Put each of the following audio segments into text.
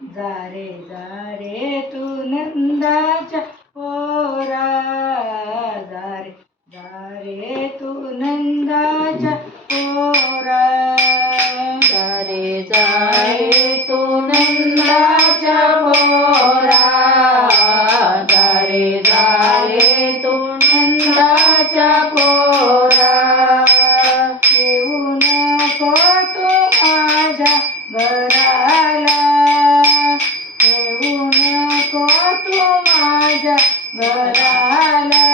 जा रे तू नंदाच्या पोरा, जा रे तू नंदाच्या पोरा, जा रे तू नंदाच्या पोरा, जा रे तू नंदाच्या पोरा. येऊ नको तू माझ्या घराला, येऊ नको तू माझ्या घराला,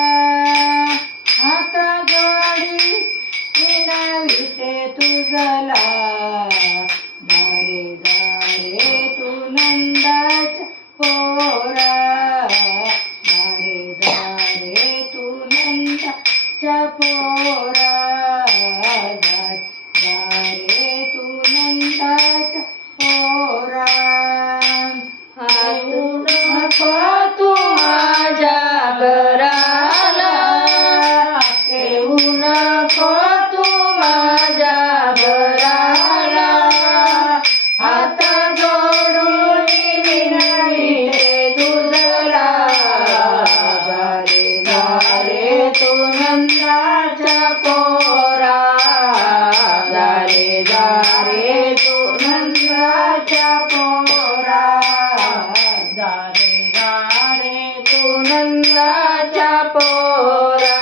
आता गडी विनविते तुझला, जा रे तू नंदाच्या पोरा, जा रे तू नंदाच्या पोरा, जा रे तू नंदाच्या पोरा. हातू नको तू माझ्या घराला, येऊ नको तू माझ्या घराला, हात जोडून विनविते तुझला, जा रे तू नंदाच्या पोरा, जा रे तू नंदाच्या पोरा, जा रे तू नंदाच्या पोरा.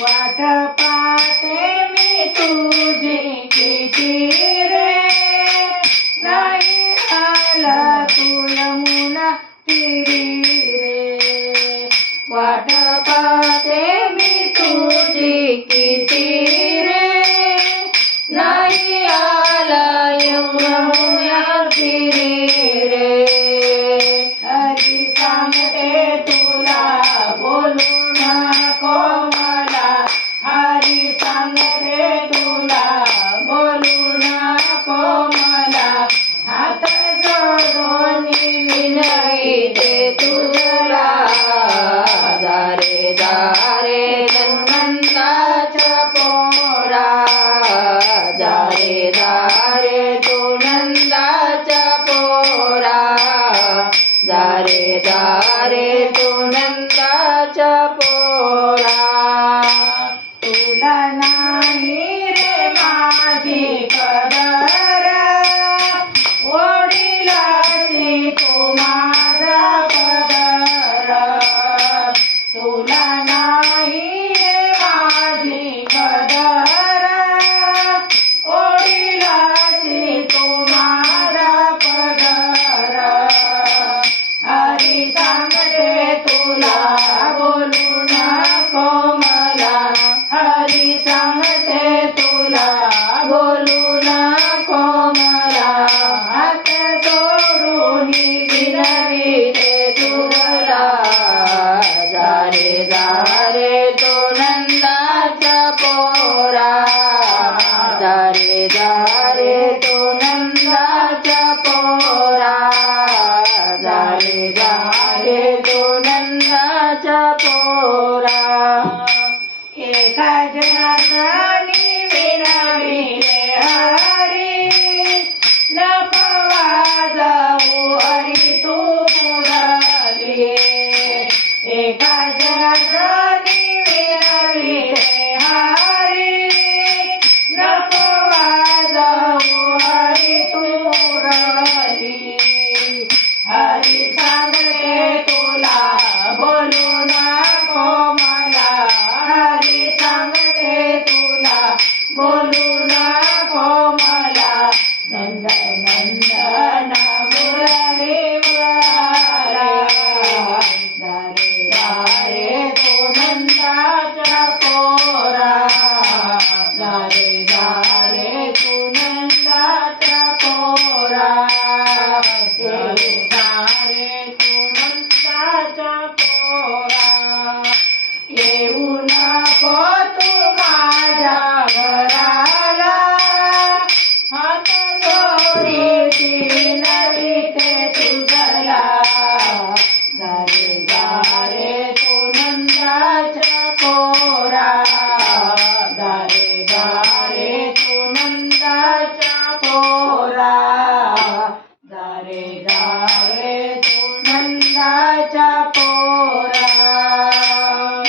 वाट पाहते मी तुझी किती रे, नाही आला तू यमुना तीरी रे, वाट पाहते मी तुझी किती रे, नाही आला यमुना तीरी रे. हरी सांगते तुला बोलू नको मला, हरी सांगते तुला बोलू नको मला, हात जोडून विनविते तुझला, जा रे नंदाच्या पोरा, जा रे तू नंदाच्या पोरा, जा रे तू नंदाच्या पोरा. तुला नाही रे माझी कदर, ओढीलाशी तू माझा पदर, तुला नाही रे माझी कदर, ओढीलाशी तू माझा पदर. हरी सांगते तुला बोलू नको मला, हरी सांगते तुला बोलू नको मला, हात जोडून विनविते तुझला, जा रे तू नंदाच्या पोरा, जा रे तू नंदाच्या पोरा, जा रे तू नंदाच्या पोरा. एका जनानी विनविते हरी, नको वाजवू हरी तू मुरली, एका जनानी विनविते हरी, नको वाजवू हरी तू मुरली. हरी सांगते तुला बोलू नको मला, हरी सांगते तुला बोलू नको मला, नंद नंदन मुरली मुरारी, जा रे तू नंदाच्या पोरा, जा रे तू नंदाच्या पोरा, जा रे तू नंदाच्या पोरा. येऊ नको तू माझ्या घराला, हात जोडी नंदाच्या पोरा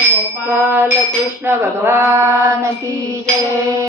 गोपाल कृष्ण भगवान की जय.